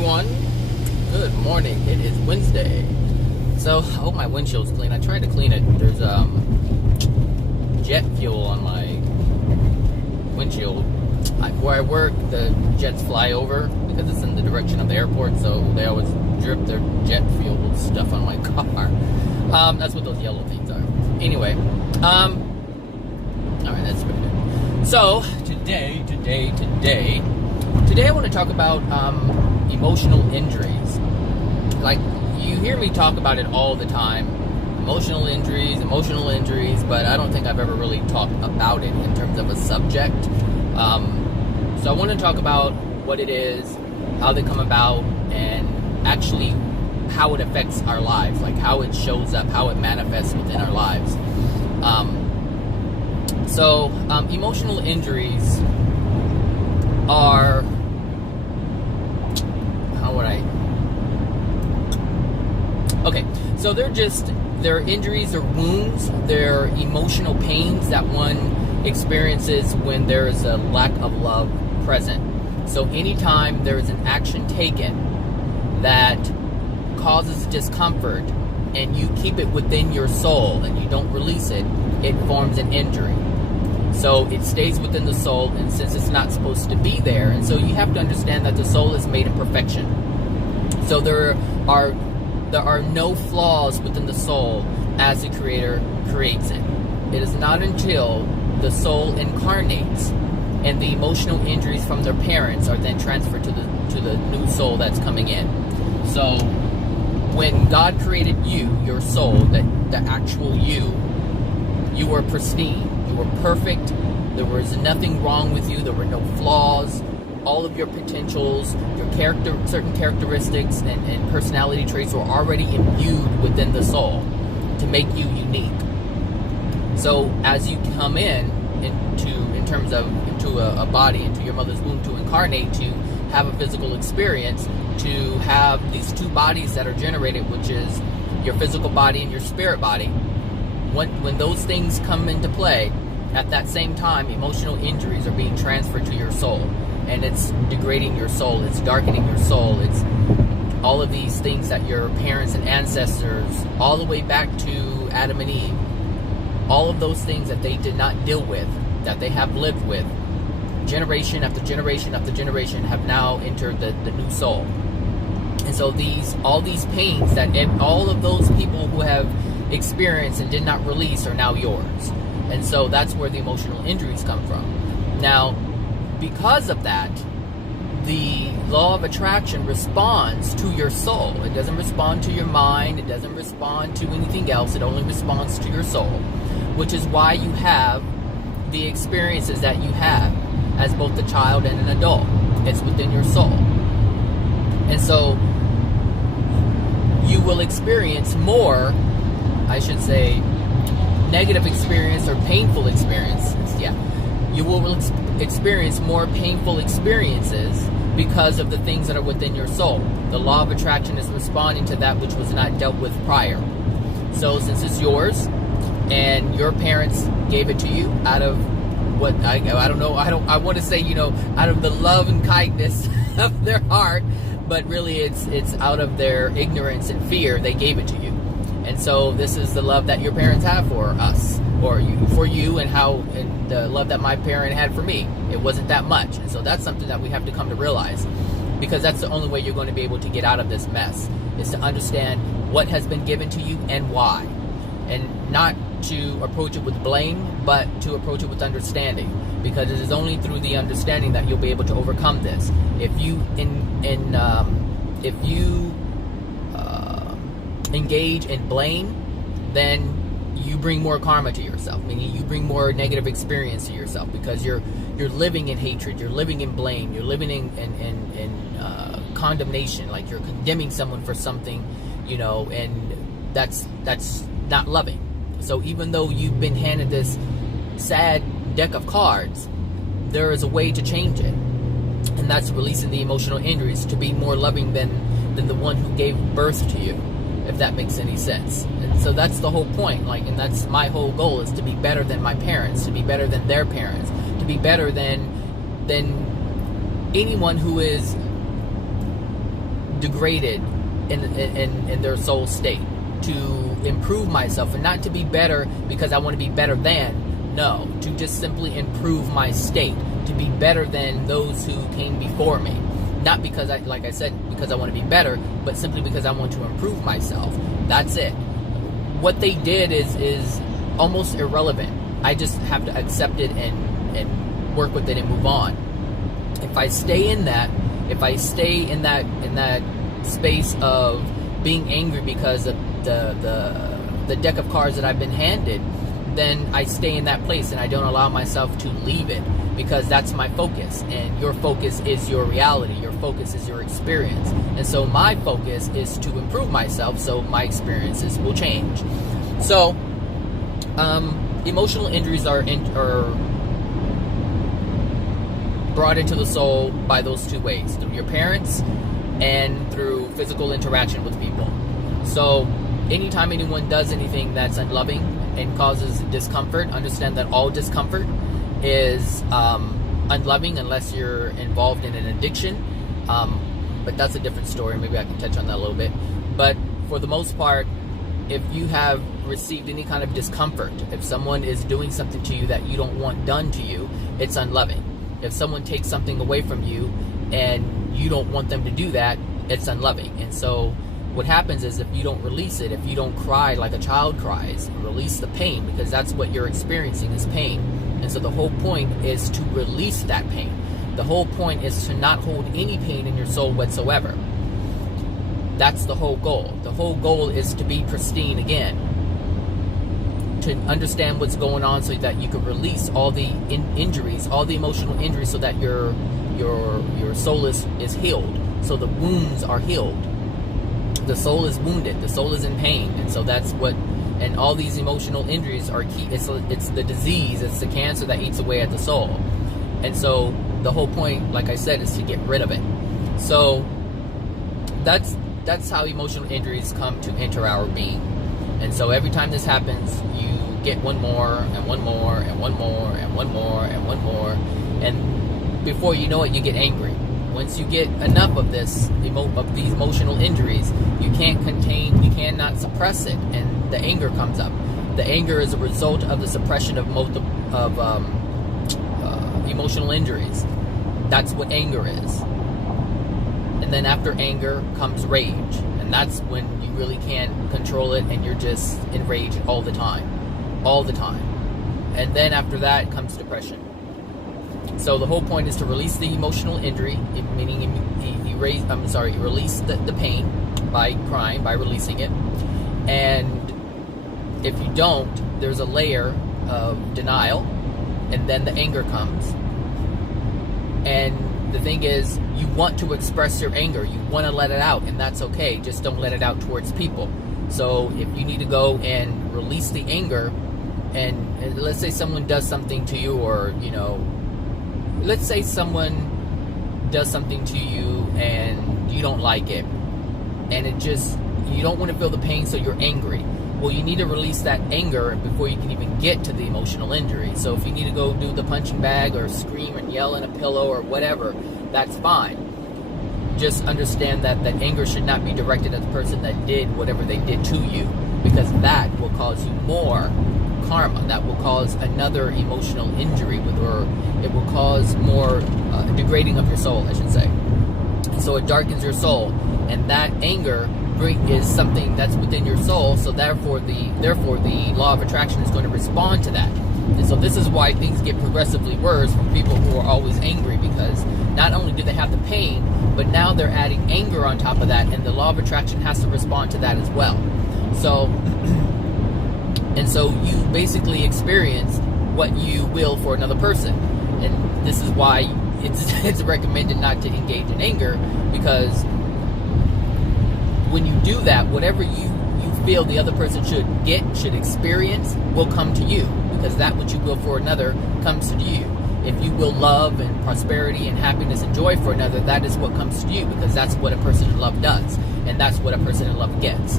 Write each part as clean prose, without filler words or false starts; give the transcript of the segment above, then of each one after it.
everyone. Good morning. It is Wednesday. So, I hope my windshield's clean. I tried to clean it. There's jet fuel on my windshield. Where I work, the jets fly over because it's in the direction of the airport, so they always drip their jet fuel stuff on my car. That's what those yellow things are. Anyway, alright, that's pretty good. So, today I want to talk about emotional injuries. Like, you hear me talk about it all the time. Emotional injuries, but I don't think I've ever really talked about it in terms of a subject. So I want to talk about what it is, how they come about, and actually how it affects our lives, like how it shows up, how it manifests within our lives. Emotional injuries are, so they're injuries or wounds, they're emotional pains that one experiences when there is a lack of love present. So anytime there is an action taken that causes discomfort and you keep it within your soul and you don't release it, it forms an injury. So it stays within the soul, and since it's not supposed to be there, and so you have to understand that the soul is made in perfection. So there are no flaws within the soul as the Creator creates it. It is not until the soul incarnates and the emotional injuries from their parents are then transferred to the new soul that's coming in. So when God created you, your soul, the actual you were pristine, you were perfect, there was nothing wrong with you, there were no flaws. All of your potentials, your certain characteristics and personality traits were already imbued within the soul to make you unique. So as you come into a body, into your mother's womb, to incarnate, to have a physical experience, to have these two bodies that are generated, which is your physical body and your spirit body, when those things come into play, at that same time, emotional injuries are being transferred to your soul. And it's degrading your soul, it's darkening your soul, it's all of these things that your parents and ancestors, all the way back to Adam and Eve, all of those things that they did not deal with, that they have lived with, generation after generation after generation, have now entered the new soul. And so all these pains that all of those people who have experienced and did not release are now yours. And so that's where the emotional injuries come from. Now, because of that, the law of attraction responds to your soul. It doesn't respond to your mind. It doesn't respond to anything else. It only responds to your soul, which is why you have the experiences that you have as both a child and an adult. It's within your soul. And so you will experience more, I should say, negative experience or painful experiences. Yeah. You will experience more painful experiences because of the things that are within your soul. The law of attraction is responding to that which was not dealt with prior. So since it's yours and your parents gave it to you out of what I don't know, I want to say, out of the love and kindness of their heart, but really it's out of their ignorance and fear they gave it to you. And so this is the love that your parents have for us, or for you, and the love that my parent had for me. It wasn't that much. And so that's something that we have to come to realize, because that's the only way you're going to be able to get out of this mess, is to understand what has been given to you and why. And not to approach it with blame, but to approach it with understanding, because it is only through the understanding that you'll be able to overcome this. If you engage in blame, then you bring more karma to yourself, meaning you bring more negative experience to yourself, because you're living in hatred, you're living in blame, you're living in condemnation, like you're condemning someone for something, and that's not loving. So even though you've been handed this sad deck of cards, there is a way to change it, and that's releasing the emotional injuries, to be more loving than the one who gave birth to you, if that makes any sense. And so that's the whole point, and that's my whole goal, is to be better than my parents, to be better than their parents, to be better than anyone who is degraded in their soul state, to improve myself, and not to be better because I want to be better than. No, to just simply improve my state, to be better than those who came before me. Not because like I said, because I want to be better, but simply because I want to improve myself. That's it. What they did is almost irrelevant. I just have to accept it and work with it and move on. If I stay in that space of being angry because of the deck of cards that I've been handed, then I stay in that place and I don't allow myself to leave it, because that's my focus, and your focus is your reality, your focus is your experience. And so my focus is to improve myself so my experiences will change. So emotional injuries are brought into the soul by those two ways: through your parents and through physical interaction with people. So anytime anyone does anything that's unloving and causes discomfort, understand that all discomfort is unloving unless you're involved in an addiction. But that's a different story. Maybe I can touch on that a little bit. But for the most part, if you have received any kind of discomfort, if someone is doing something to you that you don't want done to you, it's unloving. If someone takes something away from you and you don't want them to do that, it's unloving. And so what happens is, if you don't release it, if you don't cry like a child cries, release the pain, because that's what you're experiencing is pain. And so the whole point is to release that pain. The whole point is to not hold any pain in your soul whatsoever. That's the whole goal. The whole goal is to be pristine again, to understand what's going on so that you can release all the injuries, all the emotional injuries, so that your soul is healed. So the wounds are healed. The soul is wounded. The soul is in pain. And so that's what, and all these emotional injuries are key. It's the disease, it's the cancer that eats away at the soul. And so the whole point, like I said, is to get rid of it. So that's how emotional injuries come to enter our being. And so every time this happens, you get one more and one more and one more and one more and one more, and before you know it, you get angry. Once you get enough of these emotional injuries, you can't contain, you cannot suppress it, and the anger comes up. The anger is a result of the suppression of emotional injuries. That's what anger is. And then after anger comes rage, and that's when you really can't control it, and you're just enraged all the time. And then after that comes depression. So the whole point is to release the emotional injury, meaning release the pain by crying, by releasing it. And if you don't, there's a layer of denial, and then the anger comes. And the thing is, you want to express your anger, you want to let it out, and that's okay. Just don't let it out towards people. So if you need to go and release the anger, and let's say someone does something to you, or let's say someone does something to you and you don't like it, and you don't want to feel the pain, so you're angry. Well, you need to release that anger before you can even get to the emotional injury. So if you need to go do the punching bag or scream and yell in a pillow or whatever, that's fine. Just understand that that anger should not be directed at the person that did whatever they did to you, because that will cause you more karma. That will cause another emotional injury, or it will cause more degrading of your soul, I should say. So it darkens your soul, and that anger is something that's within your soul. So therefore the law of attraction is going to respond to that. And so this is why things get progressively worse for people who are always angry, because not only do they have the pain, but now they're adding anger on top of that, and the law of attraction has to respond to that as well. So you basically experience what you will for another person. And this is why it's recommended not to engage in anger, because when you do that, whatever you feel the other person should experience will come to you, because that which you will for another comes to you. If you will love and prosperity and happiness and joy for another, that is what comes to you, because that's what a person in love does, and that's what a person in love gets.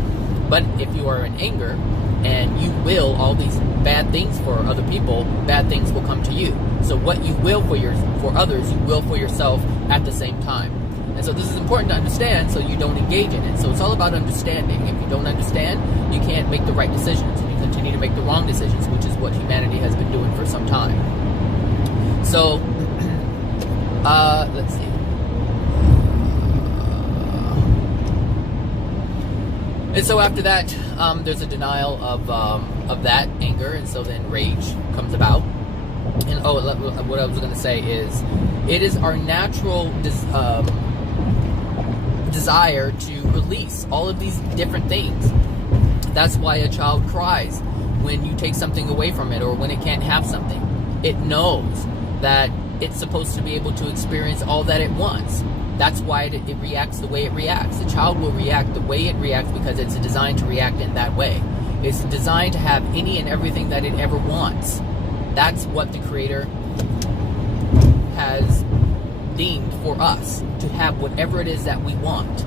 But if you are in anger and you will all these bad things for other people, bad things will come to you. So what you will for others, you will for yourself at the same time. And so this is important to understand so you don't engage in it. So it's all about understanding. If you don't understand, you can't make the right decisions, and you continue to make the wrong decisions, which is what humanity has been doing for some time. So, let's see. And so after that, there's a denial of that anger, and so then rage comes about. And what I was going to say is, it is our natural desire to release all of these different things. That's why a child cries when you take something away from it, or when it can't have something. It knows that it's supposed to be able to experience all that it wants. That's why it reacts the way it reacts. The child will react the way it reacts because it's designed to react in that way. It's designed to have any and everything that it ever wants. That's what the Creator has deemed for us, to have whatever it is that we want.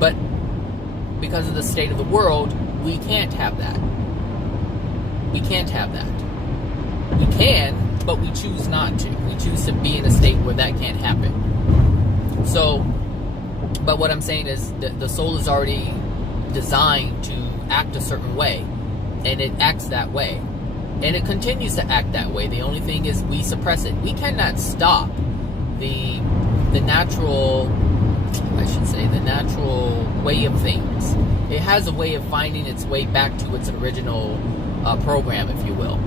But because of the state of the world, we can't have that. We can't have that. We can, but we choose not to. We choose to be in a state where that can't happen. So, but what I'm saying is that the soul is already designed to act a certain way, and it acts that way, and it continues to act that way. The only thing is we suppress it. We cannot stop the natural, the natural way of things. It has a way of finding its way back to its original program, if you will.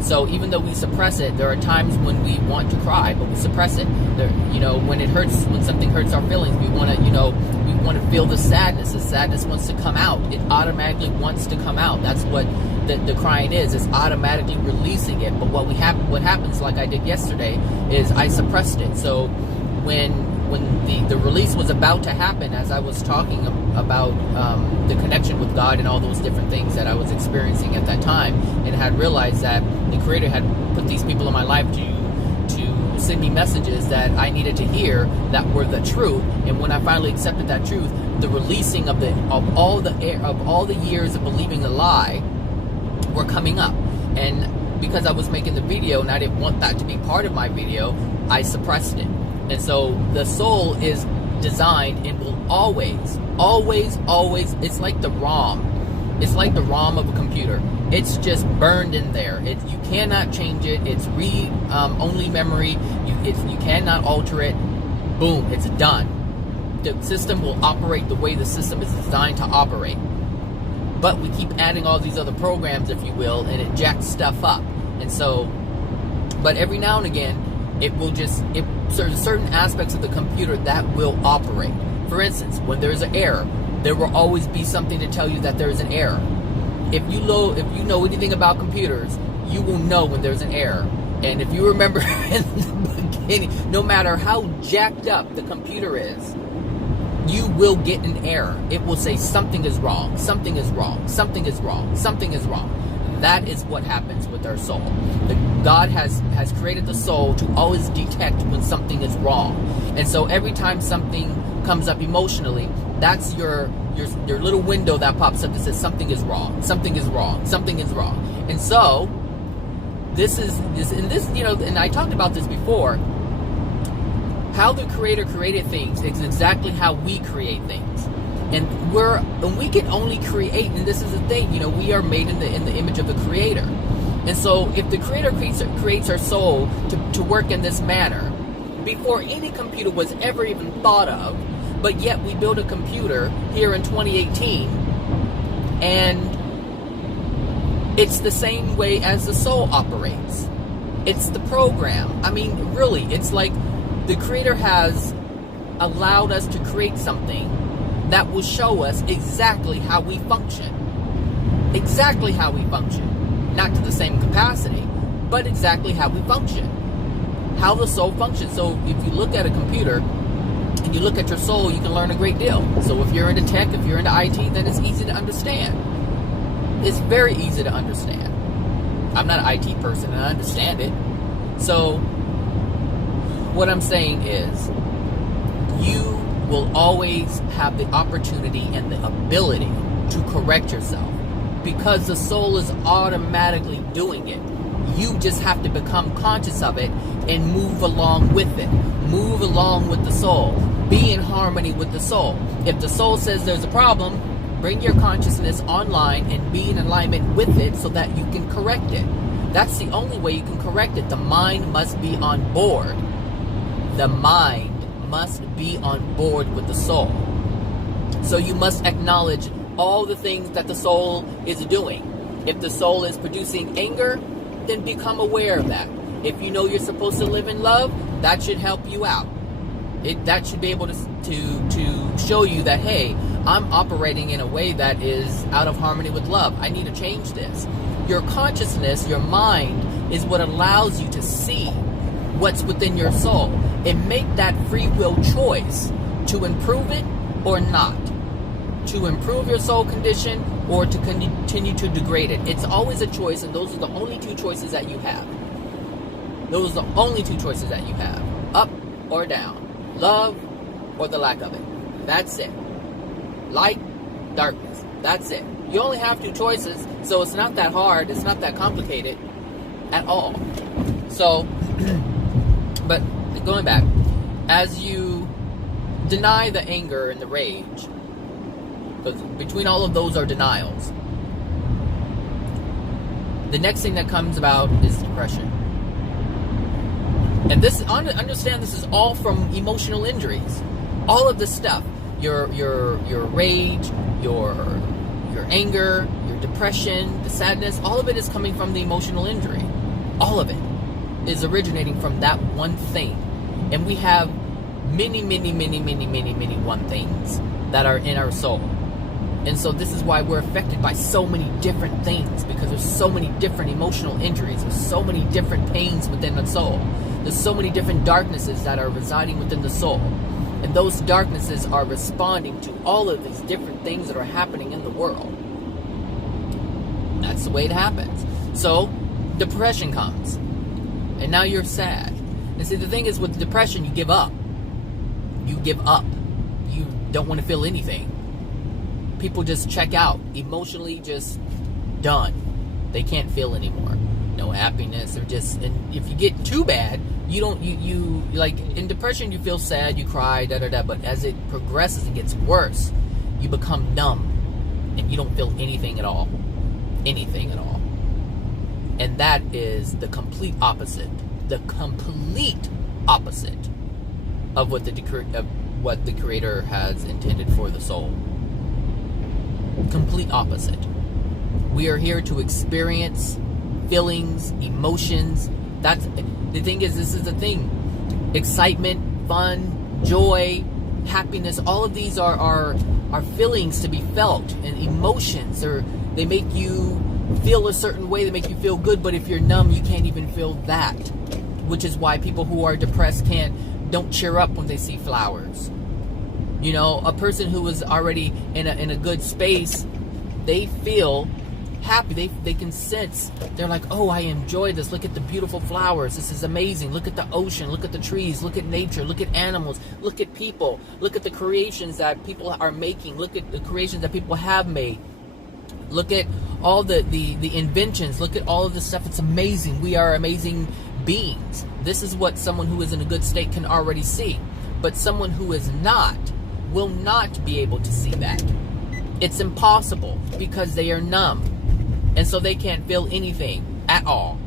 So even though we suppress it, there are times when we want to cry, but we suppress it. When it hurts, when something hurts our feelings, we want to feel the sadness. The sadness wants to come out. It automatically wants to come out. That's what the crying is. It's automatically releasing it. But what happens, like I did yesterday, is I suppressed it. So when the release was about to happen, as I was talking about the connection with God and all those different things that I was experiencing at that time, and had realized that the Creator had put these people in my life to send me messages that I needed to hear that were the truth. And when I finally accepted that truth, the releasing of all the years of believing a lie were coming up. And because I was making the video and I didn't want that to be part of my video, I suppressed it. And so the soul is designed and will always, it's like the ROM. It's like the ROM of a computer. It's just burned in there. You cannot change it. It's read-only memory. You cannot alter it. Boom, it's done. The system will operate the way the system is designed to operate. But we keep adding all these other programs, if you will, and it jacks stuff up. And so, but every now and again, certain aspects of the computer that will operate. For instance, when there's an error, there will always be something to tell you that there is an error. If you know anything about computers, you will know when there's an error. And if you remember in the beginning, no matter how jacked up the computer is, you will get an error. It will say something is wrong, something is wrong, something is wrong, something is wrong. That is what happens with our soul. God has created the soul to always detect when something is wrong. And so every time something comes up emotionally, that's your little window that pops up that says something is wrong, something is wrong, something is wrong. And so and I talked about this before. How the Creator created things is exactly how we create things. And we can only create, and this is the thing, we are made in the image of the Creator. And so if the Creator creates our soul to work in this manner, before any computer was ever even thought of, but yet we build a computer here in 2018, and it's the same way as the soul operates. It's the program. I mean, really, it's like the Creator has allowed us to create something that will show us exactly how we function. Exactly how we function. Not to the same capacity, but exactly how we function. How the soul functions. So if you look at a computer and you look at your soul, you can learn a great deal. So if you're into tech, if you're into IT, then it's easy to understand. It's very easy to understand. I'm not an IT person and I understand it. So what I'm saying is, you will always have the opportunity and the ability to correct yourself, because the soul is automatically doing it. You just have to become conscious of it and move along with it. Move along with the soul. Be in harmony with the soul. If the soul says there's a problem, bring your consciousness online and be in alignment with it so that you can correct it. That's the only way you can correct it. The mind must be on board. The mind must be on board with the soul. So you must acknowledge all the things that the soul is doing. If the soul is producing anger, then become aware of that. If you know you're supposed to live in love, that should help you out. That should be able to show you that, hey, I'm operating in a way that is out of harmony with love. I need to change this. Your consciousness, your mind, is what allows you to see what's within your soul and make that free will choice to improve it or not. To improve your soul condition or to continue to degrade it. It's always a choice, and those are the only two choices that you have. Those are the only two choices that you have. Up or down. Love or the lack of it. That's it. Light, darkness. That's it. You only have two choices, so it's not that hard. It's not that complicated at all. So, but going back, as you deny the anger and the rage, because between all of those are denials, the next thing that comes about is depression. And this, understand, this is all from emotional injuries. All of this stuff, your rage, your anger, your depression, the sadness, all of it is coming from the emotional injury. All of it is originating from that one thing. And we have many one things that are in our soul. And so this is why we're affected by so many different things, because there's so many different emotional injuries. There's so many different pains within the soul. There's so many different darknesses that are residing within the soul. And those darknesses are responding to all of these different things that are happening in the world. That's the way it happens. So, depression comes. And now you're sad. And see, the thing is, with depression, you give up. You give up. You don't want to feel anything. People just check out. Emotionally just done. They can't feel anymore. No happiness, or just, and if you get too bad, you don't, you like, in depression, you feel sad, you cry, but as it progresses and gets worse, you become numb, and you don't feel anything at all. Anything at all. And that is the complete opposite. The complete opposite of what the Creator has intended for the soul. Complete opposite. We are here to experience feelings, emotions. That's the thing. This is the thing. Excitement, fun, joy, happiness, all of these are feelings to be felt, and emotions they make you feel a certain way, they make you feel good, but if you're numb, you can't even feel that. Which is why people who are depressed don't cheer up when they see flowers. You know, a person who is already in a good space, they feel happy. They can sense. They're like, oh, I enjoy this. Look at the beautiful flowers. This is amazing. Look at the ocean. Look at the trees. Look at nature. Look at animals. Look at people. Look at the creations that people are making. Look at the creations that people have made. Look at all the inventions. Look at all of this stuff. It's amazing. We are amazing beings. This is what someone who is in a good state can already see. But someone who is not will not be able to see that. It's impossible because they are numb. And so they can't feel anything at all.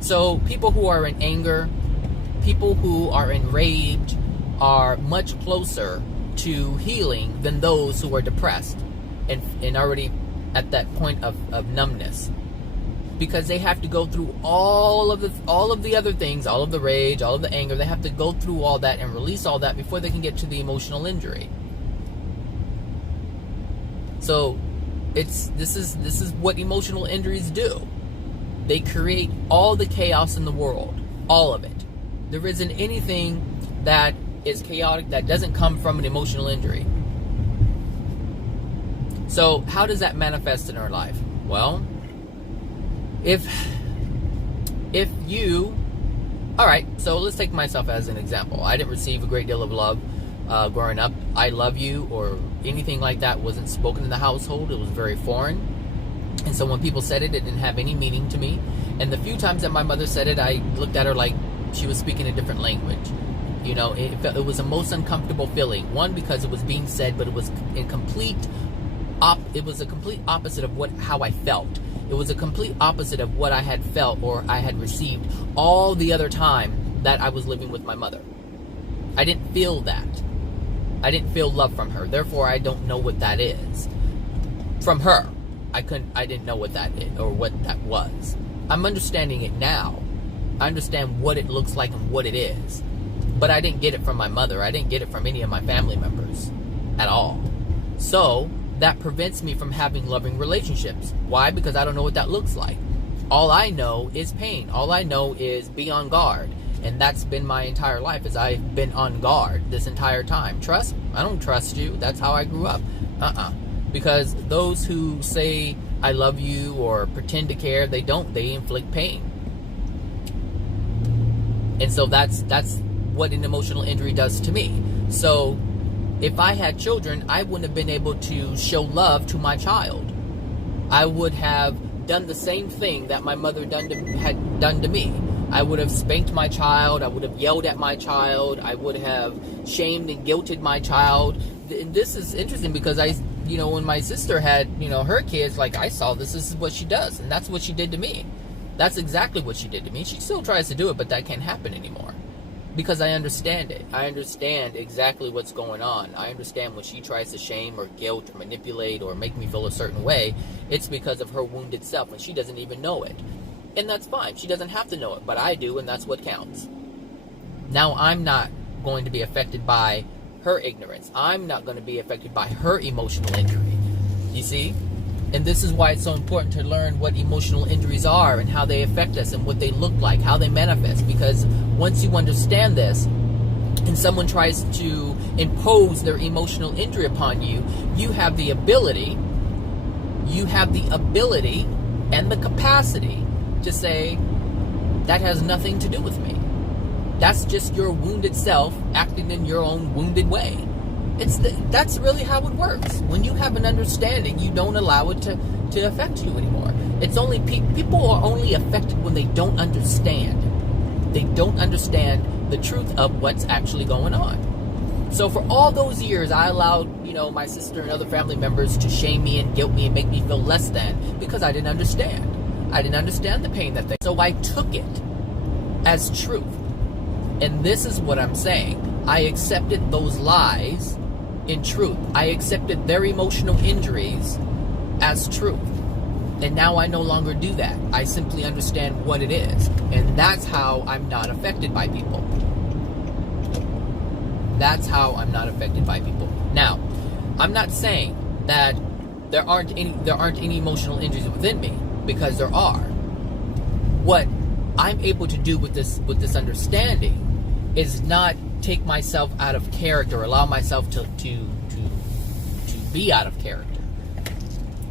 So people who are in anger, people who are in rage, are much closer to healing than those who are depressed and already at that point of numbness. Because they have to go through all of the other things, all of the rage, all of the anger. They have to go through all that and release all that before they can get to the emotional injury. So this is what emotional injuries do. They create all the chaos in the world, all of it. There isn't anything that is chaotic that doesn't come from an emotional injury. So how does that manifest in our life? Well, if you, all right, so let's take myself as an example. I didn't receive a great deal of love growing up. I love you or anything like that wasn't spoken in the household. It was very foreign. And so when people said it, it didn't have any meaning to me. And the few times that my mother said it, I looked at her like she was speaking a different language. You know, it was a most uncomfortable feeling. One, because it was being said, but it was a complete opposite of how I felt. It was a complete opposite of what I had felt or I had received all the other time that I was living with my mother. I didn't feel that. I didn't feel love from her. Therefore, I don't know what that is. From her, I didn't know what that is or what that was. I'm understanding it now. I understand what it looks like and what it is. But I didn't get it from my mother. I didn't get it from any of my family members at all. So that prevents me from having loving relationships. Why? Because I don't know what that looks like. All I know is pain. All I know is be on guard. And that's been my entire life, is I've been on guard this entire time. Trust? I don't trust you. That's how I grew up. Because those who say I love you or pretend to care, they don't. They inflict pain. And so that's what an emotional injury does to me. So if I had children, I wouldn't have been able to show love to my child. I would have done the same thing that my mother had done to me. I would have spanked my child. I would have yelled at my child. I would have shamed and guilted my child. This is interesting because when my sister had, her kids, like I saw this is what she does. And that's what she did to me. That's exactly what she did to me. She still tries to do it, but that can't happen anymore. Because I understand it. I understand exactly what's going on. I understand when she tries to shame or guilt or manipulate or make me feel a certain way, it's because of her wounded self and she doesn't even know it. And that's fine. She doesn't have to know it, but I do, and that's what counts. Now I'm not going to be affected by her ignorance. I'm not going to be affected by her emotional injury. You see? And this is why it's so important to learn what emotional injuries are and how they affect us and what they look like, how they manifest. Because once you understand this, and someone tries to impose their emotional injury upon you, you have the ability and the capacity to say, that has nothing to do with me. That's just your wounded self acting in your own wounded way. That's really how it works. When you have an understanding, you don't allow it to affect you anymore. It's only people are only affected when they don't understand. They don't understand the truth of what's actually going on. So for all those years, I allowed, my sister and other family members to shame me and guilt me and make me feel less than because I didn't understand. I didn't understand the pain that they... So I took it as truth. And this is what I'm saying. I accepted those lies in truth. I accepted their emotional injuries as truth. And now I no longer do that. I simply understand what it is. And that's how I'm not affected by people. That's how I'm not affected by people. Now, I'm not saying that there aren't any emotional injuries within me, because there are. What I'm able to do with this understanding is not take myself out of character, allow myself to be out of character.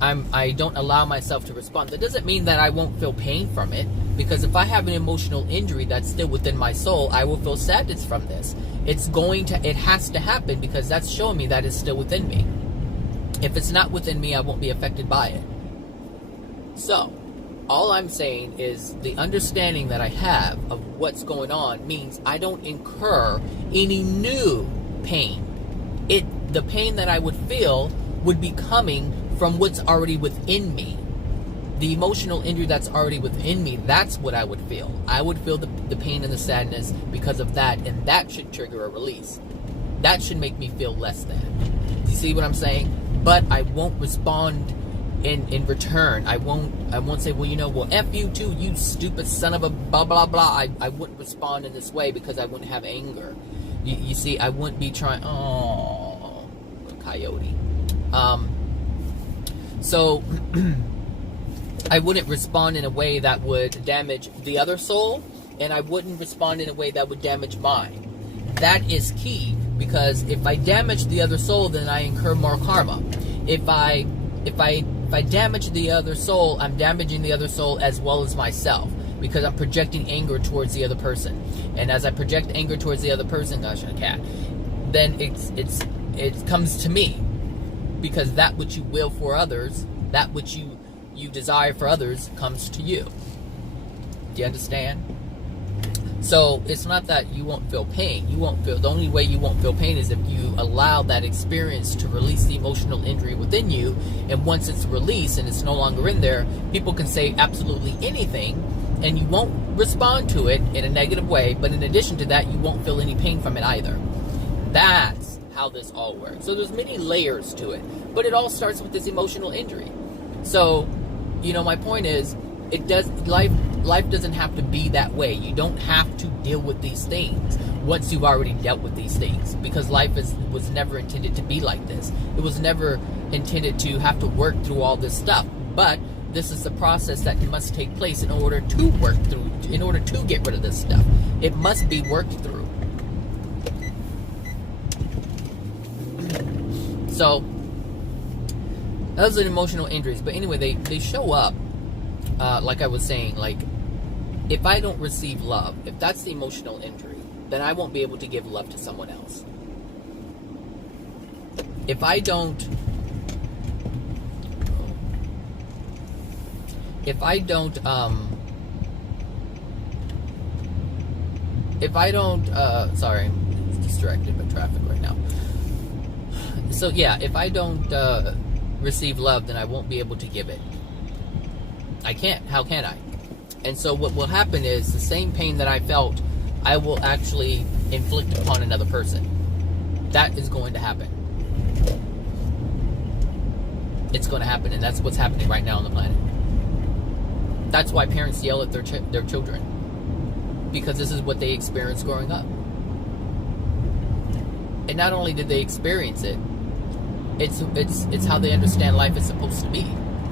I don't allow myself to respond. That doesn't mean that I won't feel pain from it, because if I have an emotional injury that's still within my soul, I will feel sadness from this. It has to happen, because that's showing me that it's still within me. If it's not within me, I won't be affected by it. So, all I'm saying is the understanding that I have of what's going on means I don't incur any new pain. The pain that I would feel would be coming from what's already within me. The emotional injury that's already within me, that's what I would feel. I would feel the pain and the sadness because of that, and that should trigger a release. That should make me feel less than. You see what I'm saying? But I won't respond in return. I won't say, well, F you too, you stupid son of a blah, blah, blah. I wouldn't respond in this way because I wouldn't have anger. You see, I wouldn't be trying, coyote. So, I wouldn't respond in a way that would damage the other soul, and I wouldn't respond in a way that would damage mine. That is key, because if I damage the other soul, then I incur more karma. If I damage the other soul, I'm damaging the other soul as well as myself, because I'm projecting anger towards the other person. And as I project anger towards the other person, gosh, a cat, then it comes to me, because that which you will for others, that which you you desire for others comes to you. Do you understand? So it's not that you won't feel pain. The only way you won't feel pain is if you allow that experience to release the emotional injury within you. And once it's released and it's no longer in there, people can say absolutely anything and you won't respond to it in a negative way. But in addition to that, you won't feel any pain from it either. That's how this all works. So there's many layers to it, but it all starts with this emotional injury. So, my point is, life doesn't have to be that way. You don't have to deal with these things once you've already dealt with these things, because life was never intended to be like this. It was never intended to have to work through all this stuff. But this is the process that must take place in order to get rid of this stuff. It must be worked through. So those are emotional injuries. But anyway, they show up, like I was saying, like, if I don't receive love, if that's the emotional injury, then I won't be able to give love to someone else. If I don't sorry, I'm distracted by traffic right now. So yeah, if I don't receive love, then I won't be able to give it. I can't. How can I? And so what will happen is the same pain that I felt, I will actually inflict upon another person. That is going to happen. It's going to happen, and that's what's happening right now on the planet. That's why parents yell at their children, because this is what they experienced growing up. And not only did they experience it, it's how they understand life is supposed to be.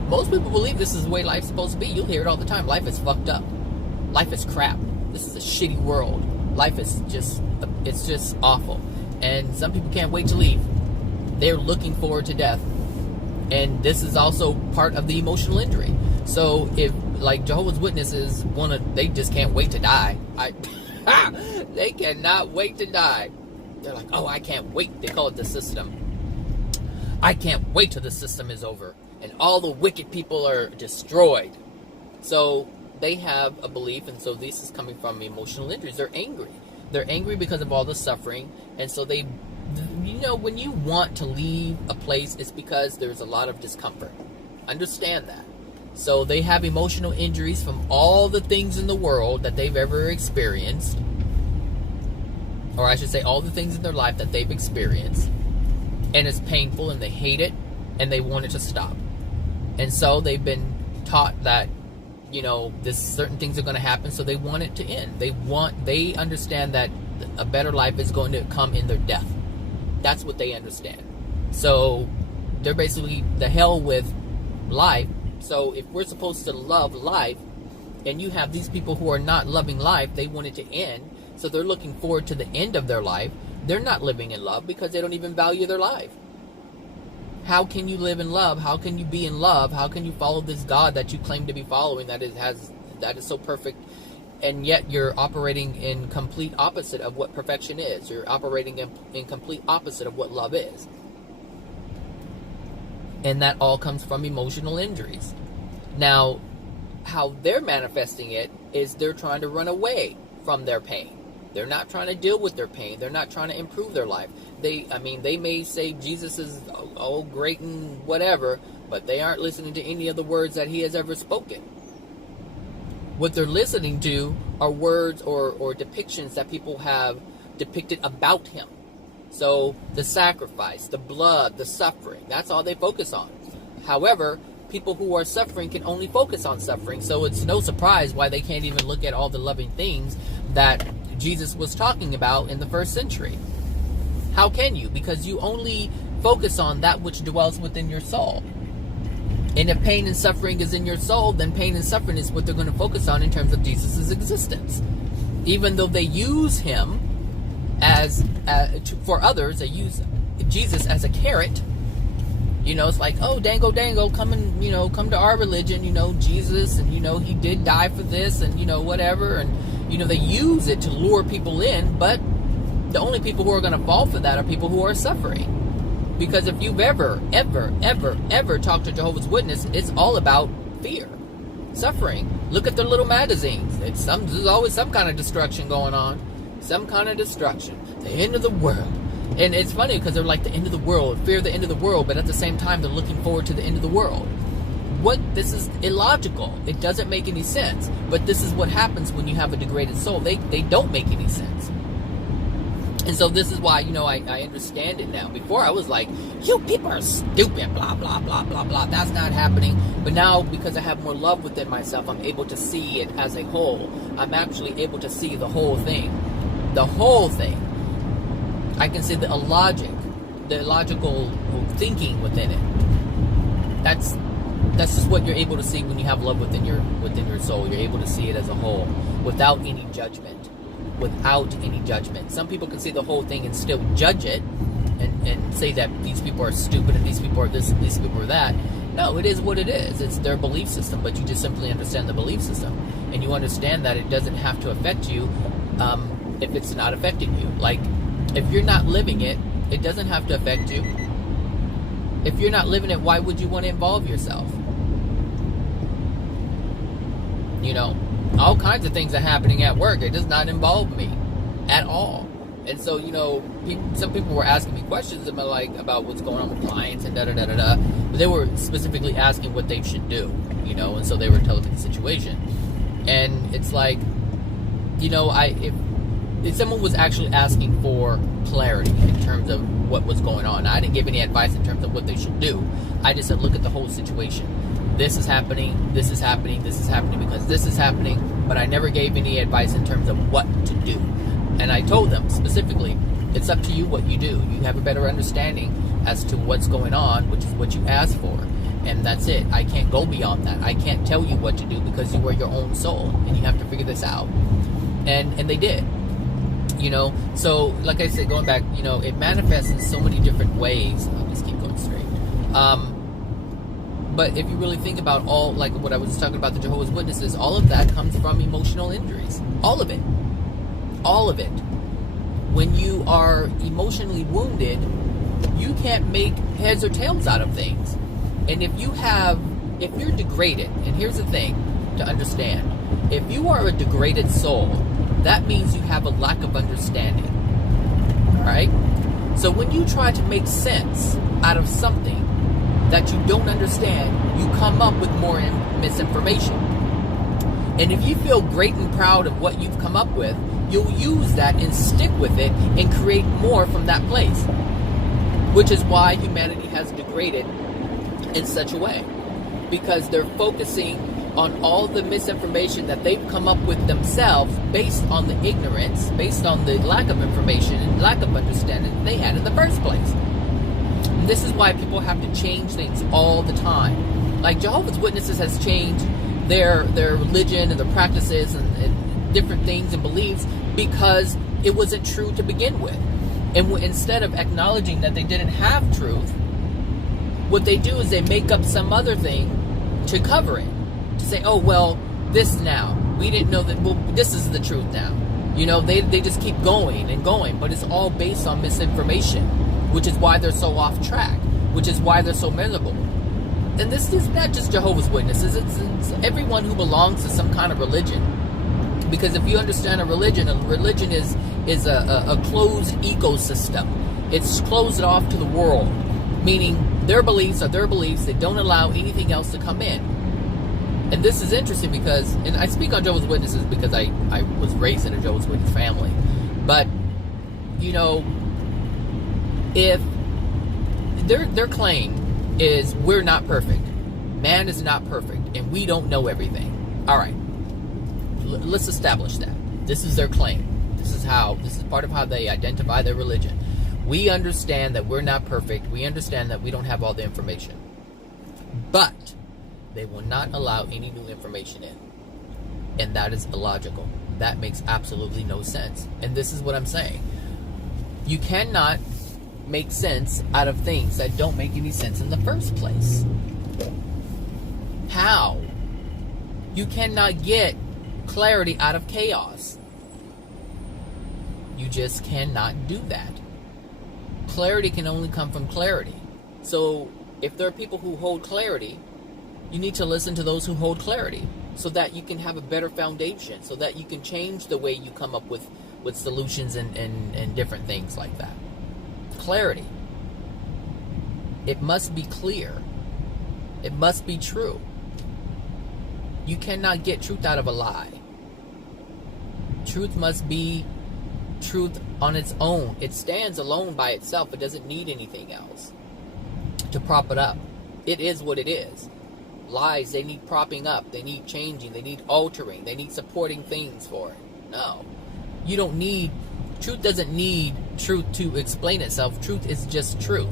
Most people believe this is the way life's supposed to be. You'll hear it all the time. Life is fucked up. Life is crap. This is a shitty world. Life is it's just awful. And some people can't wait to leave. They're looking forward to death. And this is also part of the emotional injury. So if, like, Jehovah's Witnesses they just can't wait to die. They cannot wait to die. They're like, oh, I can't wait. They call it the system. I can't wait till the system is over and all the wicked people are destroyed. So they have a belief, and so this is coming from emotional injuries. They're angry. They're angry because of all the suffering, and so they, when you want to leave a place, it's because there's a lot of discomfort. Understand that. So they have emotional injuries from all the things in the world that they've ever experienced, or I should say all the things in their life that they've experienced, and it's painful, and they hate it, and they want it to stop. And so they've been taught that, this certain things are going to happen, so they want it to end. They understand that a better life is going to come in their death. That's what they understand. So they're basically the hell with life. So if we're supposed to love life, and you have these people who are not loving life, they want it to end. So they're looking forward to the end of their life. They're not living in love because they don't even value their life. How can you live in love? How can you be in love? How can you follow this God that you claim to be following that is so perfect, and yet you're operating in complete opposite of what perfection is? You're operating in complete opposite of what love is. And that all comes from emotional injuries. Now, how they're manifesting it is they're trying to run away from their pain. They're not trying to deal with their pain. They're not trying to improve their life. They may say Jesus is great and whatever, but they aren't listening to any of the words that he has ever spoken. What they're listening to are words or depictions that people have depicted about him. So the sacrifice, the blood, the suffering, that's all they focus on. However, people who are suffering can only focus on suffering, so it's no surprise why they can't even look at all the loving things that Jesus was talking about in the first century. How can you? Because you only focus on that which dwells within your soul. And if pain and suffering is in your soul, then pain and suffering is what they're going to focus on in terms of Jesus' existence. Even though they use him for others, they use Jesus as a carrot. It's like, oh, dango, come and, come to our religion, Jesus, and, he did die for this, and, whatever, and, they use it to lure people in, but the only people who are going to fall for that are people who are suffering. Because if you've ever talked to Jehovah's Witness, it's all about fear, suffering. Look at their little magazines. There's always some kind of destruction going on. Some kind of destruction. The end of the world. And it's funny because they're like the end of the world, fear the end of the world, but at the same time they're looking forward to the end of the world. This is illogical. It doesn't make any sense. But this is what happens when you have a degraded soul. They don't make any sense. And so this is why, I understand it now. Before I was like, you people are stupid, blah, blah, blah, blah, blah. That's not happening. But now, because I have more love within myself, I'm able to see it as a whole. I'm actually able to see the whole thing. The whole thing. I can see the illogical thinking within it. That's just what you're able to see when you have love within your soul. You're able to see it as a whole without any judgment. Without any judgment. Some people can see the whole thing and still judge it and say that these people are stupid and these people are this and these people are that. No, it is what it is. It's their belief system, but you just simply understand the belief system. And you understand that it doesn't have to affect you if it's not affecting you. Like, if you're not living it, it doesn't have to affect you. If you're not living it, why would you want to involve yourself? All kinds of things are happening at work. It does not involve me at all. And so, some people were asking me questions about what's going on with clients and da-da-da-da-da. But they were specifically asking what they should do, and so they were telling me the situation. And it's like, if someone was actually asking for clarity in terms of what was going on, I didn't give any advice in terms of what they should do. I just said, look at the whole situation. This is happening, this is happening, this is happening because this is happening, but I never gave any advice in terms of what to do. And I told them specifically, it's up to you what you do. You have a better understanding as to what's going on, which is what you asked for. And that's it. I can't go beyond that. I can't tell you what to do because you are your own soul and you have to figure this out. And they did. So like I said, going back, it manifests in so many different ways. I'll just keep going straight. But if you really think about all, like what I was talking about, the Jehovah's Witnesses, all of that comes from emotional injuries. All of it. All of it. When you are emotionally wounded, you can't make heads or tails out of things. And if you're degraded, and here's the thing to understand, if you are a degraded soul, that means you have a lack of understanding. Alright? So when you try to make sense out of something that you don't understand, you come up with more misinformation. And if you feel great and proud of what you've come up with, you'll use that and stick with it and create more from that place. Which is why humanity has degraded in such a way. Because they're focusing on all the misinformation that they've come up with themselves based on the ignorance, based on the lack of information and lack of understanding they had in the first place. And this is why people have to change things all the time. Like Jehovah's Witnesses has changed their religion and their practices and different things and beliefs because it wasn't true to begin with. And instead of acknowledging that they didn't have truth, what they do is they make up some other thing to cover it. To say, oh, well, this now. We didn't know that, well, this is the truth now. They just keep going and going, but it's all based on misinformation, which is why they're so off track, which is why they're so miserable. And this is not just Jehovah's Witnesses, it's everyone who belongs to some kind of religion. Because if you understand a religion is a closed ecosystem. It's closed off to the world, meaning their beliefs are their beliefs. They don't allow anything else to come in. And this is interesting because, and I speak on Jehovah's Witnesses because I was raised in a Jehovah's Witness family. But, if their claim is we're not perfect. Man is not perfect and we don't know everything. All right. Let's establish that. This is their claim. This is part of how they identify their religion. We understand that we're not perfect. We understand that we don't have all the information. But they will not allow any new information in. And that is illogical. That makes absolutely no sense. And this is what I'm saying. You cannot make sense out of things that don't make any sense in the first place. How? You cannot get clarity out of chaos. You just cannot do that. Clarity can only come from clarity. So if there are people who hold clarity, You need to listen to those who hold clarity so that you can have a better foundation, so that you can change the way you come up with solutions and different things like that. Clarity. It must be clear. It must be true. You cannot get truth out of a lie. Truth must be truth on its own. It stands alone by itself. It doesn't need anything else to prop it up. It is what it is. Lies, they need propping up. They need changing. They need altering. They need supporting things for it. No. You don't need... Truth doesn't need truth to explain itself. Truth is just truth.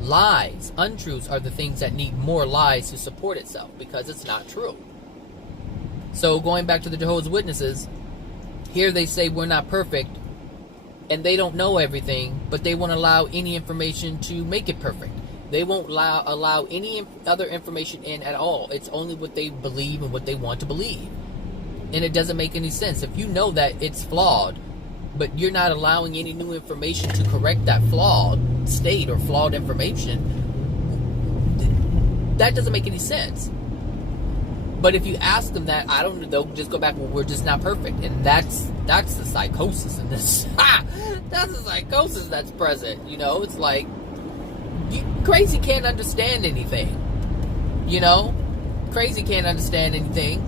Lies, untruths are the things that need more lies to support itself because it's not true. So going back to the Jehovah's Witnesses, here they say we're not perfect and they don't know everything, but they won't allow any information to make it perfect. They won't allow any other information in at all. It's only what they believe and what they want to believe. And it doesn't make any sense. If you know that it's flawed, but you're not allowing any new information to correct that flawed state or flawed information, that doesn't make any sense. But if you ask them that, I don't know, they'll just go back, well, we're just not perfect. And that's the psychosis in this. That's the psychosis that's present. You know, it's like, crazy can't understand anything. You know? Crazy can't understand anything.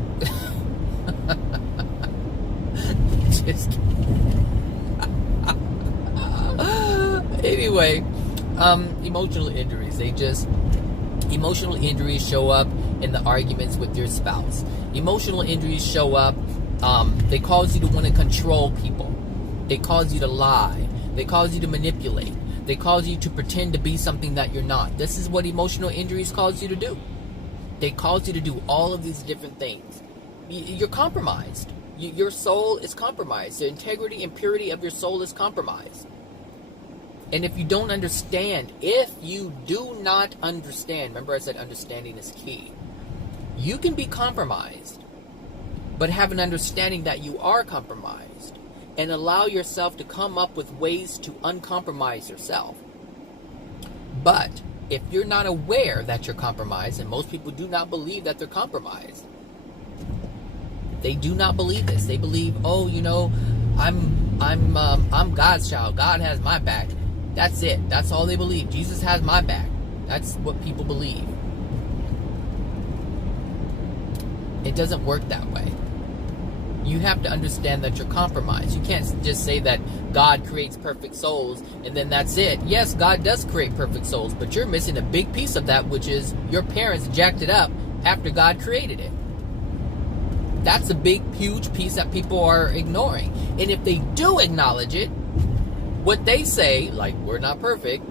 Just kidding. Anyway, emotional injuries. Emotional injuries show up in the arguments with your spouse. Emotional injuries show up, they cause you to want to control people. They cause you to lie. They cause you to manipulate. They cause you to pretend to be something that you're not. This is what emotional injuries cause you to do. They cause you to do all of these different things. You're compromised. Your soul is compromised. The integrity and purity of your soul is compromised. And if you don't understand, if you do not understand, remember I said understanding is key. You can be compromised, but have an understanding that you are compromised and allow yourself to come up with ways to uncompromise yourself. But if you're not aware that you're compromised, and most people do not believe that they're compromised, they do not believe this. They believe, oh, you know, I'm God's child. God has my back. That's it. That's all they believe. Jesus has my back. That's what people believe. It doesn't work that way. You have to understand that you're compromised. You can't just say that God creates perfect souls and then that's it. Yes, God does create perfect souls, but you're missing a big piece of that, which is your parents jacked it up after God created it. That's a big, huge piece that people are ignoring. And if they do acknowledge it, what they say, like, we're not perfect,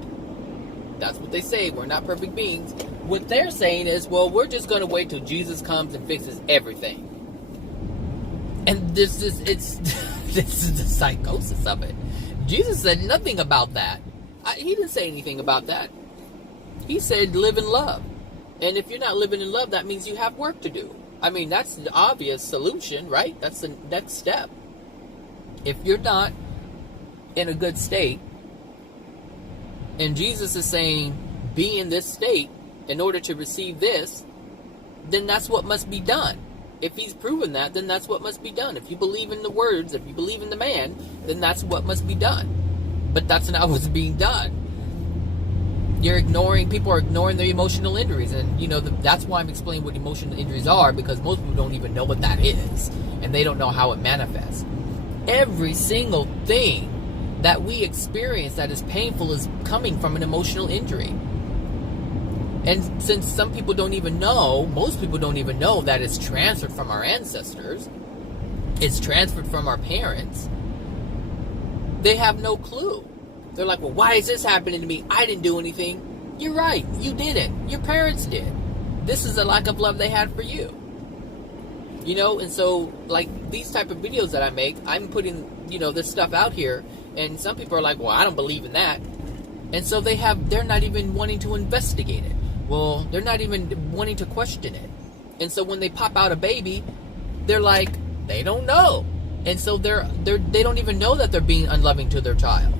that's what they say, we're not perfect beings. What they're saying is, well, we're just going to wait till Jesus comes and fixes everything. And this is the psychosis of it. Jesus said nothing about that. He didn't say anything about that. He said live in love. And if you're not living in love, that means you have work to do. I mean, that's the obvious solution, right? That's the next step. If you're not in a good state, and Jesus is saying, be in this state in order to receive this, then that's what must be done. If he's proven that, then that's what must be done. If you believe in the words, if you believe in the man, then that's what must be done. But that's not what's being done. People are ignoring their emotional injuries. And, you know, that's why I'm explaining what emotional injuries are, because most people don't even know what that is. And they don't know how it manifests. Every single thing that we experience that is painful is coming from an emotional injury. And since some people don't even know, most people don't even know that it's transferred from our ancestors, it's transferred from our parents, they have no clue. They're like, well, why is this happening to me? I didn't do anything. You're right, you didn't. Your parents did. This is a lack of love they had for you. You know, and so, like, these type of videos that I make, I'm putting, you know, this stuff out here, and some people are like, well, I don't believe in that. And so they're not even wanting to investigate it. Well, they're not even wanting to question it. And so when they pop out a baby, they're like, they don't know. And so they don't even know that they're being unloving to their child.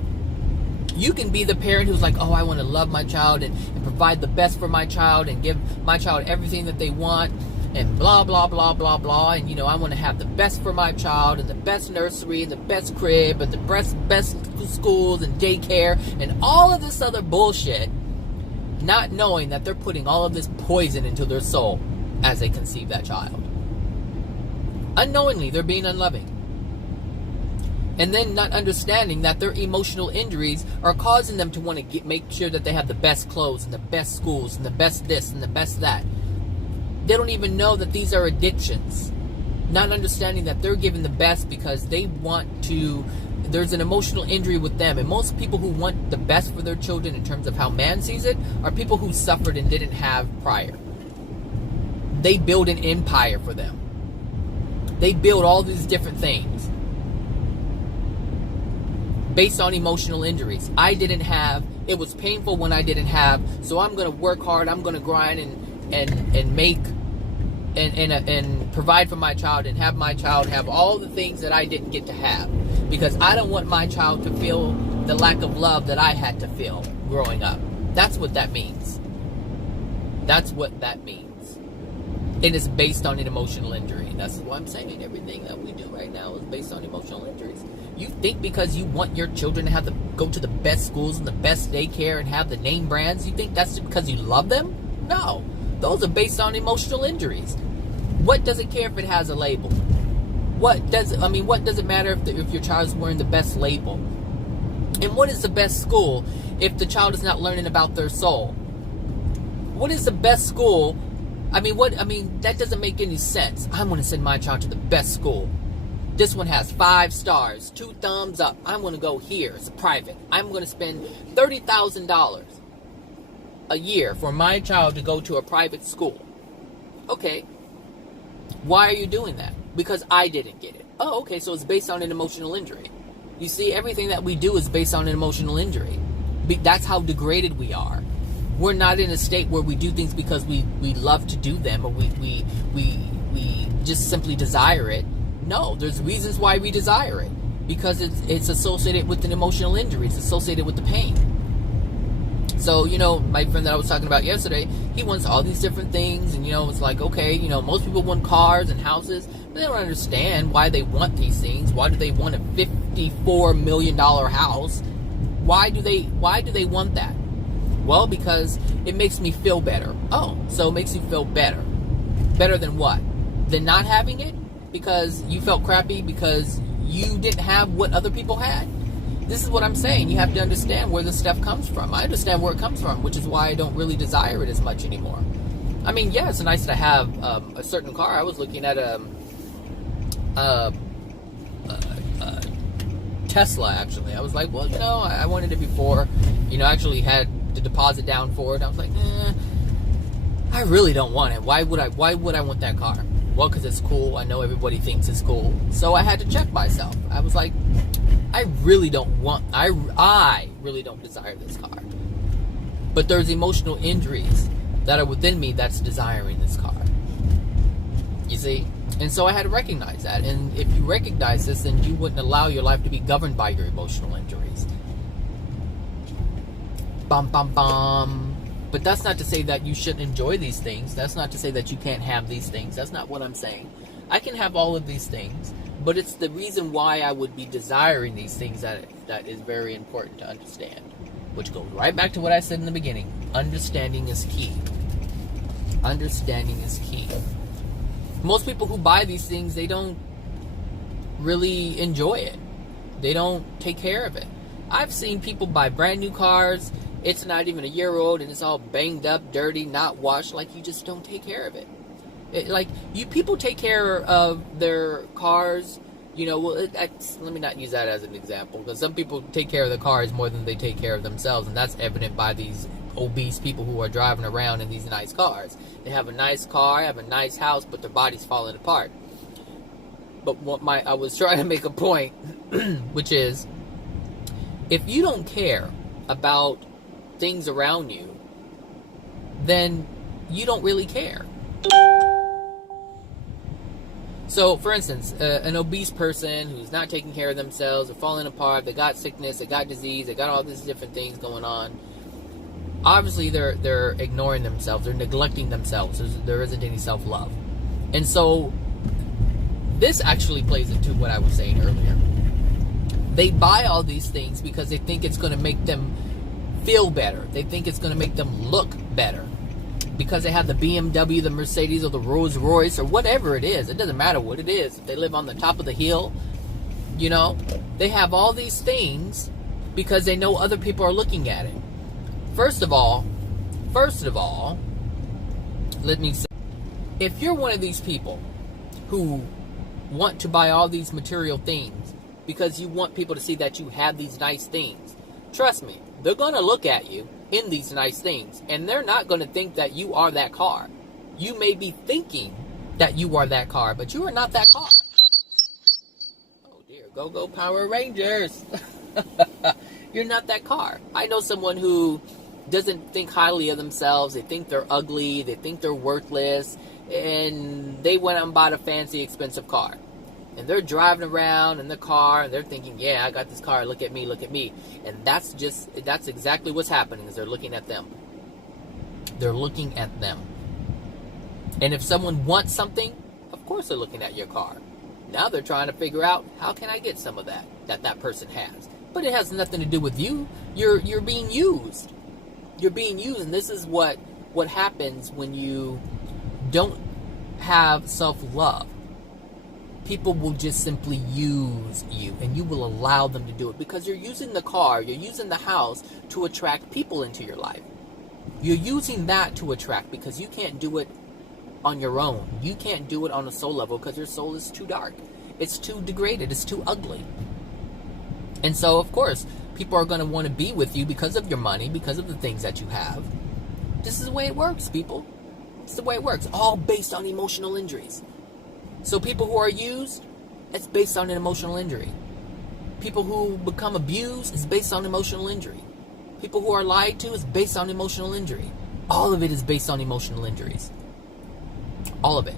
You can be the parent who's like, oh, I want to love my child and provide the best for my child and give my child everything that they want and blah, blah, blah, blah, blah. And, you know, I want to have the best for my child and the best nursery and the best crib and the best schools and daycare and all of this other bullshit, not knowing that they're putting all of this poison into their soul as they conceive that child. Unknowingly, they're being unloving. And then not understanding that their emotional injuries are causing them to want to make sure that they have the best clothes and the best schools and the best this and the best that. They don't even know that these are addictions. Not understanding that they're giving the best because they want to, there's an emotional injury with them. And most people who want the best for their children in terms of how man sees it are people who suffered and didn't have prior. They build an empire for them. They build all these different things based on emotional injuries. I didn't have, it was painful when I didn't have, so I'm going to work hard, I'm going to grind and make and provide for my child and have my child have all the things that I didn't get to have, because I don't want my child to feel the lack of love that I had to feel growing up. That's what that means. That's what that means. It is based on an emotional injury. That's what I'm saying. Everything that we do right now is based on emotional injuries. You think because you want your children to have to go to the best schools and the best daycare and have the name brands, you think that's because you love them? No. Those are based on emotional injuries. What does it care if it has a label? What does it matter if your child's wearing the best label? And what is the best school if the child is not learning about their soul? What is the best school? That doesn't make any sense. I'm going to send my child to the best school. This one has 5 stars, 2 thumbs up. I'm going to go here. It's a private. I'm going to spend $30,000 a year for my child to go to a private school. Okay. Why are you doing that? Because I didn't get it. Oh, okay, so it's based on an emotional injury. You see, everything that we do is based on an emotional injury. That's how degraded we are. We're not in a state where we do things because we love to do them or we just simply desire it. No, there's reasons why we desire it. Because it's associated with an emotional injury. It's associated with the pain. So, my friend that I was talking about yesterday, he wants all these different things. And, it's like, okay, most people want cars and houses. But they don't understand why they want these things. Why do they want a $54 million house? Why do they want that? Well, because it makes me feel better. Oh, so it makes you feel better. Better than what? Than not having it? Because you felt crappy because you didn't have what other people had? This is what I'm saying. You have to understand where this stuff comes from. I understand where it comes from, which is why I don't really desire it as much anymore. Yeah, it's nice to have a certain car. I was looking at a Tesla, actually. I was like, well, I wanted it before. I actually had the deposit down for it. I was like, I really don't want it. Why would I want that car? Well, because it's cool. I know everybody thinks it's cool. So I had to check myself. I was like, I really don't desire this car. But there's emotional injuries that are within me that's desiring this car. You see? And so I had to recognize that. And if you recognize this, then you wouldn't allow your life to be governed by your emotional injuries. Bum, bum, bum. But that's not to say that you shouldn't enjoy these things. That's not to say that you can't have these things. That's not what I'm saying. I can have all of these things, but it's the reason why I would be desiring these things that is very important to understand. Which goes right back to what I said in the beginning. Understanding is key. Understanding is key. Most people who buy these things, they don't really enjoy it. They don't take care of it. I've seen people buy brand new cars. It's not even a year old and it's all banged up, dirty, not washed. Like, you just don't take care of it. People take care of their cars. Let me not use that as an example, because some people take care of their cars more than they take care of themselves, and that's evident by these obese people who are driving around in these nice cars. They have a nice car, have a nice house, but their body's falling apart. But I was trying to make a point, which is, if you don't care about things around you, then you don't really care. So, for instance, an obese person who's not taking care of themselves, they're falling apart, they got sickness, they got disease, they got all these different things going on. Obviously, they're ignoring themselves, they're neglecting themselves. There isn't any self-love. And so, this actually plays into what I was saying earlier. They buy all these things because they think it's going to make them feel better. They think it's going to make them look better. Because they have the BMW, the Mercedes, or the Rolls Royce, or whatever it is. It doesn't matter what it is. If they live on the top of the hill, you know, they have all these things because they know other people are looking at it. First of all, let me say, if you're one of these people who want to buy all these material things because you want people to see that you have these nice things, trust me, they're going to look at you in these nice things, and they're not going to think that you are that car. You may be thinking that you are that car, but you are not that car. Oh dear, go Power Rangers. You're not that car. I know someone who doesn't think highly of themselves. They think they're ugly, they think they're worthless, and they went out and bought a fancy, expensive car. And they're driving around in the car, and they're thinking, yeah, I got this car, look at me. And that's exactly what's happening, is they're looking at them. They're looking at them. And if someone wants something, of course they're looking at your car. Now they're trying to figure out, how can I get some of that person has? But it has nothing to do with you. You're being used. You're being used, and this is what happens when you don't have self-love. People will just simply use you, and you will allow them to do it because you're using the car, you're using the house to attract people into your life. You're using that to attract because you can't do it on your own. You can't do it on a soul level because your soul is too dark. It's too degraded. It's too ugly. And so, of course, people are going to want to be with you because of your money, because of the things that you have. This is the way it works, people. It's the way it works. All based on emotional injuries. So people who are used, it's based on an emotional injury. People who become abused, it's based on emotional injury. People who are lied to, is based on emotional injury. All of it is based on emotional injuries. All of it.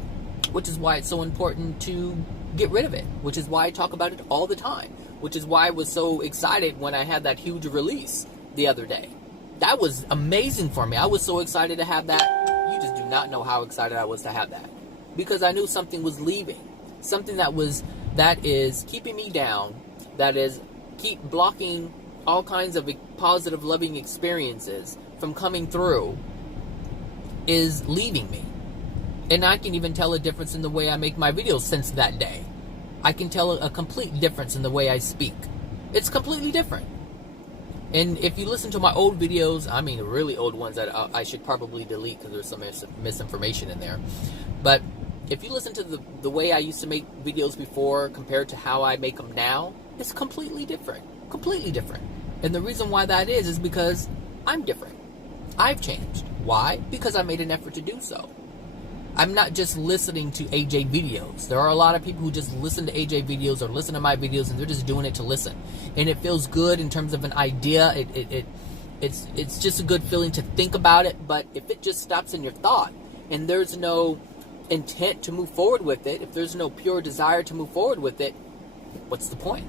Which is why it's so important to get rid of it. Which is why I talk about it all the time. Which is why I was so excited when I had that huge release the other day. That was amazing for me. I was so excited to have that. You just do not know how excited I was to have that. Because I knew something was leaving. Something that is keeping me down. That is keep blocking all kinds of positive, loving experiences from coming through. Is leaving me. And I can even tell a difference in the way I make my videos since that day. I can tell a complete difference in the way I speak. It's completely different. And if you listen to my old videos, I mean really old ones that I should probably delete because there's some misinformation in there. But if you listen to the way I used to make videos before compared to how I make them now, it's completely different. Completely different. And the reason why that is because I'm different. I've changed. Why? Because I made an effort to do so. I'm not just listening to AJ videos. There are a lot of people who just listen to AJ videos or listen to my videos and they're just doing it to listen. And it feels good in terms of an idea. It's just a good feeling to think about it. But if it just stops in your thought and there's no intent to move forward with it, if there's no pure desire to move forward with it, what's the point?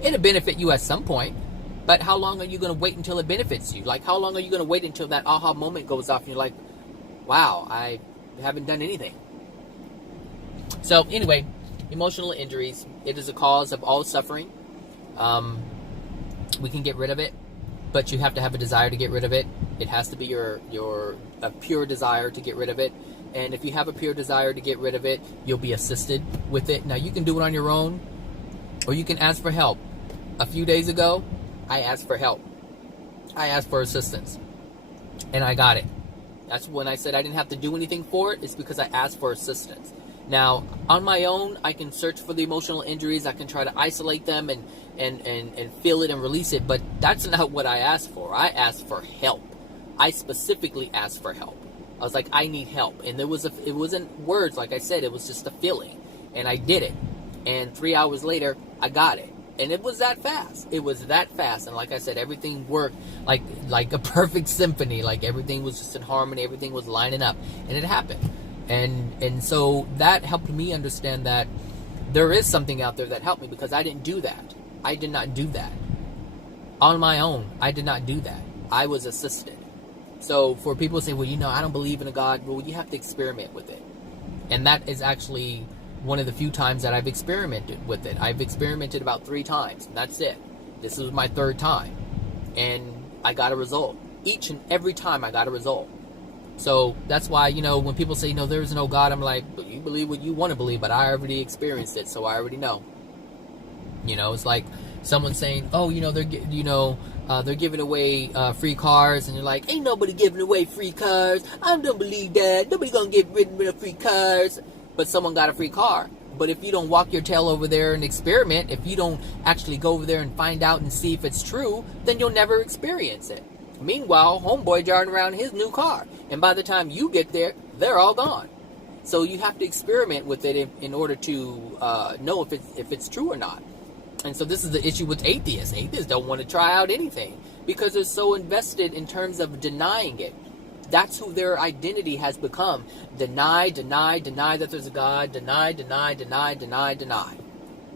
It'll benefit you at some point. But how long are you going to wait until it benefits you? Like, how long are you going to wait until that aha moment goes off and you're like, wow, I haven't done anything. So anyway, emotional injuries, it is a cause of all suffering. We can get rid of it, but you have to have a desire to get rid of it. It has to be a pure desire to get rid of it. And if you have a pure desire to get rid of it, you'll be assisted with it. Now you can do it on your own, or you can ask for help. A few days ago, I asked for help. I asked for assistance, and I got it. That's when I said I didn't have to do anything for it. It's because I asked for assistance. Now, on my own, I can search for the emotional injuries. I can try to isolate them and feel it and release it. But that's not what I asked for. I asked for help. I specifically asked for help. I was like, I need help. And it wasn't words, like I said. It was just a feeling. And I did it. And 3 hours later, I got it. And it was that fast. It was that fast. And like I said, everything worked like a perfect symphony. Like everything was just in harmony. Everything was lining up. And it happened. And so that helped me understand that there is something out there that helped me, because I didn't do that. I did not do that on my own. I did not do that. I was assisted. So for people to say, well, I don't believe in a God, well, you have to experiment with it. And that is actually one of the few times that I've experimented with it. I've experimented about 3 times, and that's it. This was my 3rd time. And I got a result. Each and every time I got a result. So that's why, when people say, there is no God, I'm like, but you believe what you want to believe, but I already experienced it, so I already know. It's like someone saying, oh, they're giving away free cars, and you're like, ain't nobody giving away free cars. I don't believe that. Nobody gonna get rid of free cars. But someone got a free car. But if you don't walk your tail over there and experiment, if you don't actually go over there and find out and see if it's true, then you'll never experience it. Meanwhile, homeboy driving around his new car, and by the time you get there, they're all gone. So you have to experiment with it in order to know if it's true or not. And so this is the issue with atheists. Atheists don't want to try out anything because they're so invested in terms of denying it. That's who their identity has become. Deny that there's a God. Deny.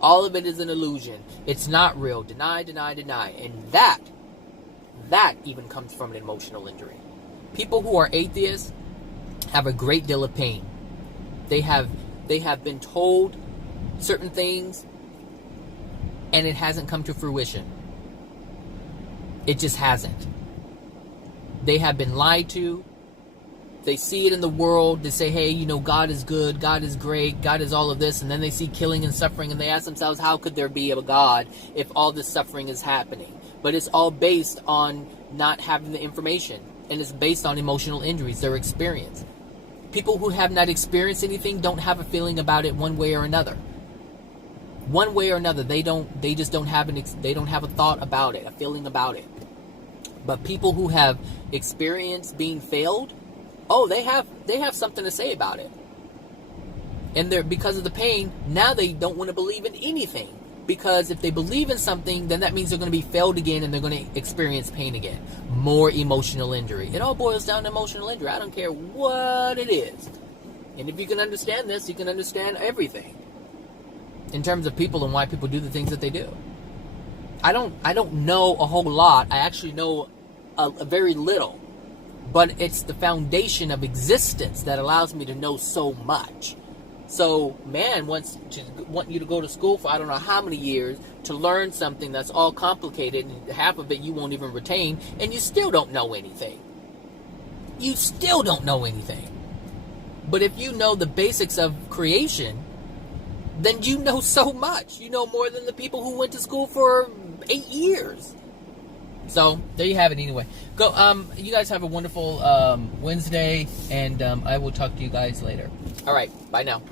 All of it is an illusion. It's not real. Deny. And that even comes from an emotional injury. People who are atheists have a great deal of pain. They have been told certain things, and it hasn't come to fruition. It just hasn't. They have been lied to. They see it in the world. They say, hey, God is good. God is great. God is all of this. And then they see killing and suffering, and they ask themselves, how could there be a God if all this suffering is happening? But it's all based on not having the information. And it's based on emotional injuries, their experience. People who have not experienced anything don't have a feeling about it one way or another. One way or another, they just don't have a thought about it, a feeling about it. But people who have experienced being failed, they have something to say about it. And because of the pain, now they don't want to believe in anything. Because if they believe in something, then that means they're going to be failed again, and they're going to experience pain again. More emotional injury. It all boils down to emotional injury. I don't care what it is. And if you can understand this, you can understand everything in terms of people and why people do the things that they do. I don't know a whole lot. I actually know a very little. But it's the foundation of existence that allows me to know so much. So man want you to go to school for I don't know how many years to learn something that's all complicated, and half of it you won't even retain, and you still don't know anything. You still don't know anything. But if you know the basics of creation, then you know so much. You know more than the people who went to school for 8 years. So there you have it. Anyway, go. You guys have a wonderful Wednesday, and I will talk to you guys later. All right, bye now.